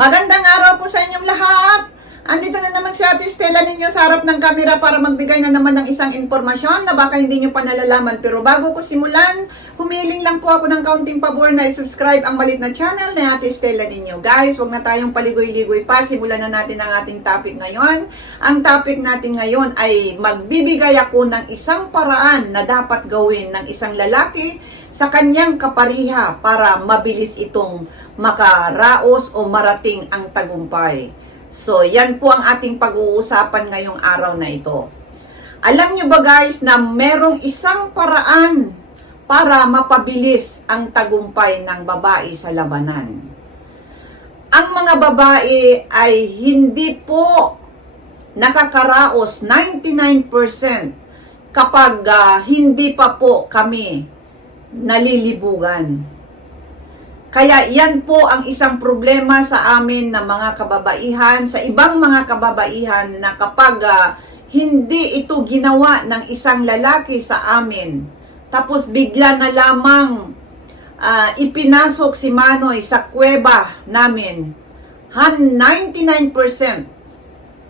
Magandang araw po sa inyong lahat! Andito na naman si Ate Stella ninyo sa harap ng kamera para magbigay na naman ng isang informasyon na baka hindi nyo pa nalalaman. Pero bago ko simulan, humiling lang po ako ng kaunting pabor na i-subscribe ang malit na channel ni Ate Stella ninyo. Guys, wag na tayong paligoy-ligoy pa. Simulan na natin ang ating topic ngayon. Ang topic natin ngayon ay magbibigay ako ng isang paraan na dapat gawin ng isang lalaki sa kanyang kapariha para mabilis itong makaraos o marating ang tagumpay. So, yan po ang ating pag-uusapan ngayong araw na ito. Alam nyo ba guys na merong isang paraan para mapabilis ang tagumpay ng babae sa labanan? Ang mga babae ay hindi po nakakaraos 99% kapag ah, hindi pa po kami nalilibugan. Kaya yan po ang isang problema sa amin na mga kababaihan, sa ibang mga kababaihan na kapag ah, hindi ito ginawa ng isang lalaki sa amin, tapos bigla na lamang ah, ipinasok si Manoy sa kuweba namin, han 99%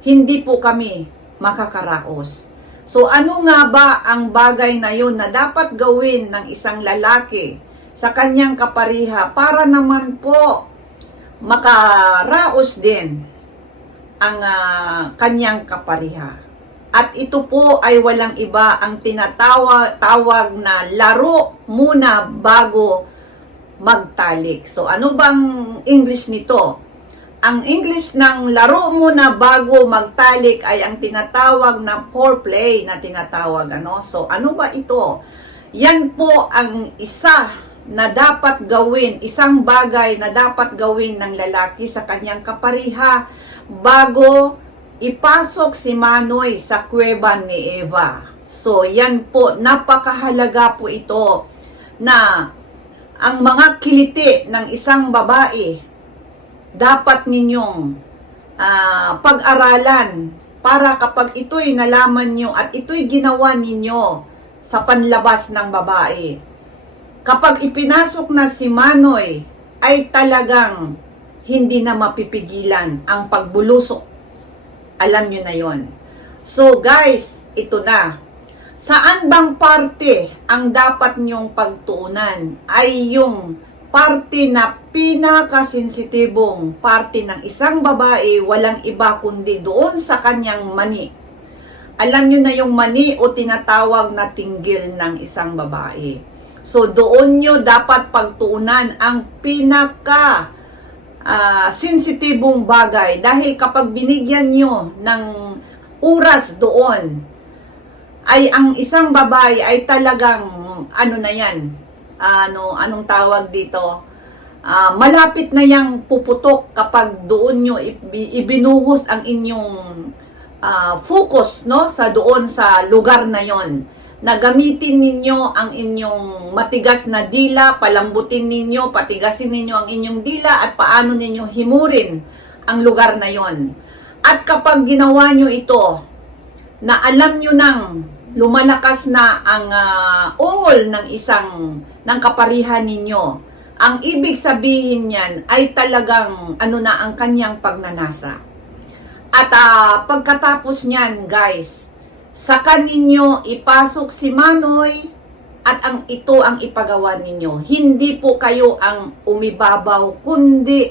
hindi po kami makakaraos. So ano nga ba ang bagay na yun na dapat gawin ng isang lalaki sa kanyang kapariha para naman po makaraos din ang ah, kanyang kapariha. At ito po ay walang iba ang tinatawag tawag na laro muna bago magtalik. So ano bang English nito? Ang English ng laro muna bago magtalik ay ang tinatawag na foreplay na tinatawag ano. So ano ba ito? Yan po ang isa na dapat gawin, isang bagay na dapat gawin ng lalaki sa kanyang kapariha bago ipasok si Manoy sa kuweba ni Eva. So yan po, napakahalaga po ito na ang mga kiliti ng isang babae dapat ninyong ah, pag-aralan para kapag ito'y nalaman nyo at ito'y ginawa ninyo sa panlabas ng babae. Kapag ipinasok na si Manoy, ay talagang hindi na mapipigilan ang pagbulusok. Alam nyo na yon. So guys, ito na. Saan bang parte ang dapat nyong pagtuunan ay yung parte na pinakasensitibong parte ng isang babae, walang iba kundi doon sa kanyang mani. Alam nyo na yung mani o tinatawag na tinggil ng isang babae. So doon nyo dapat pagtuunan ang pinaka ah, sensitibong bagay. Dahil kapag binigyan nyo ng oras doon, ay ang isang babae ay talagang ano na yan, ano anong tawag dito? Ah, malapit na yang puputok kapag doon nyo ibi- ibinuhos ang inyong ah, focus no? Sa doon sa lugar na yon na gamitin ninyo ang inyong matigas na dila, palambutin ninyo, patigasin ninyo ang inyong dila at paano ninyo himurin ang lugar na yon. At kapag ginawa nyo ito, na alam nyo nang lumalakas na ang ah, ungol ng isang ng kaparihan ninyo. Ang ibig sabihin niyan ay talagang ano na ang kanyang pagnanasa. At ah, pagkatapos niyan, guys, saka ninyo ipasok si Manoy at ang ito ang ipagawa ninyo. Hindi po kayo ang umibabaw, kundi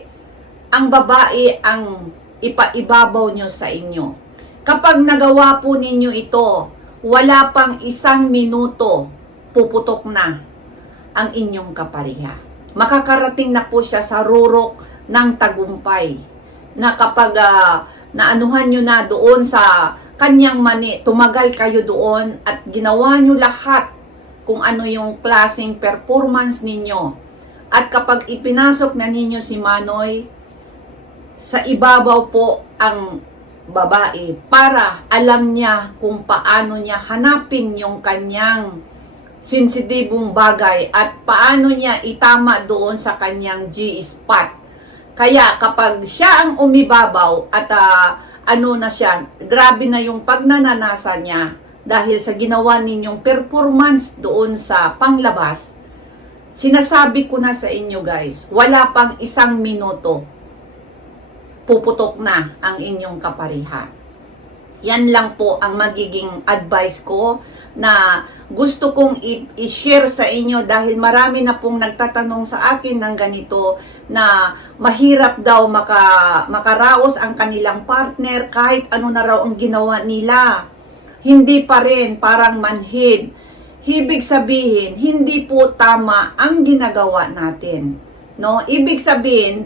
ang babae ang ipaibabaw nyo sa inyo. Kapag nagawa po ninyo ito, wala pang isang minuto, puputok na ang inyong kapariha. Makakarating na po siya sa rurok ng tagumpay. Na kapag ah, naanuhan nyo na doon sa kanyang mani, tumagal kayo doon at ginawa nyo lahat kung ano yung klaseng performance ninyo. At kapag ipinasok na ninyo si Manoy, sa ibabaw po ang babae para alam niya kung paano niya hanapin yung kanyang sensitibong bagay at paano niya itama doon sa kanyang G-spot. Kaya kapag siya ang umibabaw at ah, ano na siya, grabe na yung pagnananasa niya dahil sa ginawa ninyong performance doon sa panglabas, sinasabi ko na sa inyo guys, wala pang isang minuto puputok na ang inyong kapariha. Yan lang po ang magiging advice ko na gusto kong i-share sa inyo dahil marami na pong nagtatanong sa akin ng ganito na mahirap daw maka, makaraos ang kanilang partner kahit ano na raw ang ginawa nila. Hindi pa rin, parang manhid. Ibig sabihin, hindi po tama ang ginagawa natin. No? Ibig sabihin,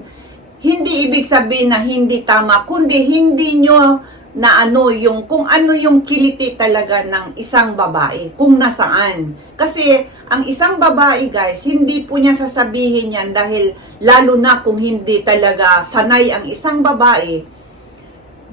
hindi ibig sabihin na hindi tama, kundi hindi nyo na ano yung kung ano yung kiliti talaga ng isang babae, kung nasaan. Kasi ang isang babae guys, hindi po niya sasabihin yan dahil lalo na kung hindi talaga sanay ang isang babae,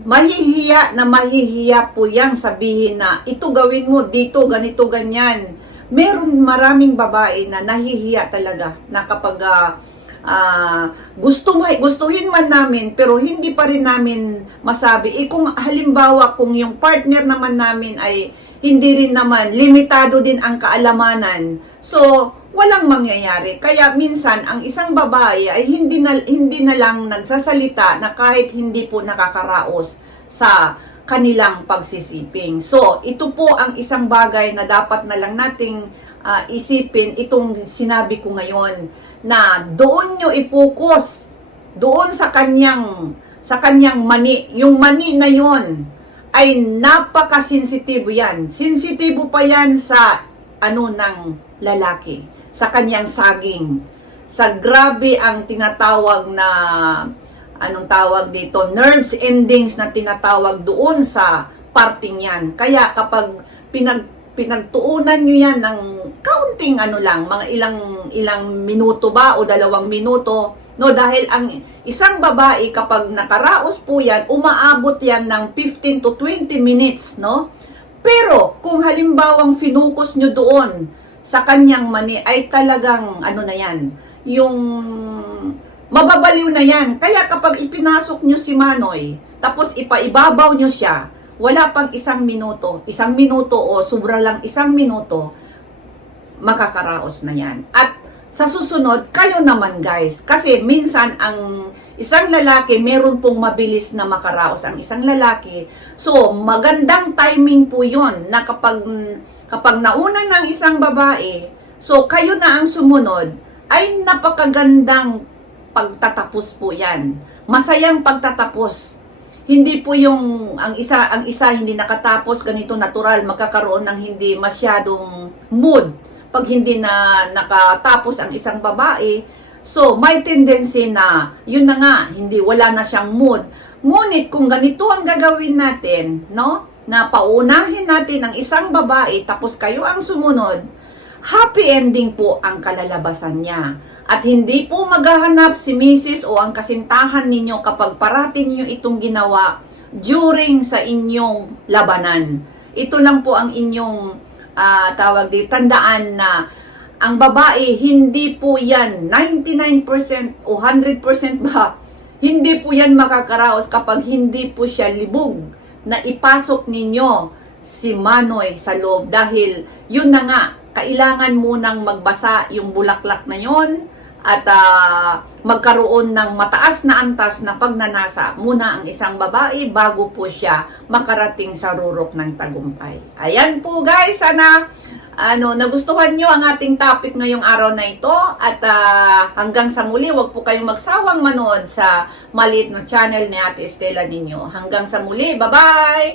mahihiya na mahihiya po yang sabihin na ito gawin mo dito, ganito, ganyan. Meron maraming babae na nahihiya talaga na kapag ah, ah, gusto gustuhin man namin pero hindi pa rin namin masabi. Eh kung halimbawa kung yung partner naman namin ay hindi rin naman limitado din ang kaalamanan. So, walang mangyayari. Kaya minsan ang isang babae ay hindi na hindi na lang nagsasalita na kahit hindi po nakakaraos sa kanilang pagsisiping. So, ito po ang isang bagay na dapat na lang nating ah, isipin itong sinabi ko ngayon na doon nyo i-focus doon sa kanyang sa kanyang mani. Yung mani na yon ay napaka-sensitibo yan. Sensitibo pa yan sa ano ng lalaki, sa kanyang saging. Sa grabe ang tinatawag na anong tawag dito, nerves endings na tinatawag doon sa parting yan. Kaya kapag pinag pinagtuunan nyo yan ng counting ano lang, mga ilang ilang minuto ba o dalawang minuto, no dahil ang isang babae kapag nakaraos po yan, umaabot yan ng 15 to 20 minutes, no? Pero kung halimbawang finukus nyo doon sa kanyang mani ay talagang ano na yan, yung mababaliw na yan. Kaya kapag ipinasok nyo si Manoy, tapos ipaibabaw nyo siya, wala pang isang minuto, isang minuto o sobra lang isang minuto, makakaraos na yan. At sa susunod, kayo naman guys. Kasi minsan ang isang lalaki, meron pong mabilis na makaraos ang isang lalaki. So, magandang timing po yon na kapag, kapag nauna ng isang babae, so kayo na ang sumunod, ay napakagandang pagtatapos po yan. Masayang pagtatapos. Hindi po yung ang isa ang isa hindi nakatapos ganito natural magkakaroon ng hindi masyadong mood pag hindi na nakatapos ang isang babae. So, may tendency na, yun na nga, hindi, wala na siyang mood. Ngunit kung ganito ang gagawin natin, no? Na paunahin natin ang isang babae, tapos kayo ang sumunod, happy ending po ang kalalabasan niya. At hindi po maghahanap si Mrs. o ang kasintahan ninyo kapag parating niyo itong ginawa during sa inyong labanan. Ito lang po ang inyong ah, tawag di tandaan na ang babae hindi po yan 99% o 100% ba hindi po yan makakaraos kapag hindi po siya libog na ipasok ninyo si Manoy sa loob. Dahil yun na nga kailangan munang magbasa yung bulaklak na yon at ah, magkaroon ng mataas na antas na pagnanasa muna ang isang babae bago po siya makarating sa rurok ng tagumpay. Ayan po guys, sana ano, nagustuhan nyo ang ating topic ngayong araw na ito at ah, hanggang sa muli, wag po kayong magsawang manood sa maliit na channel ni Ate Estela ninyo. Hanggang sa muli, bye-bye!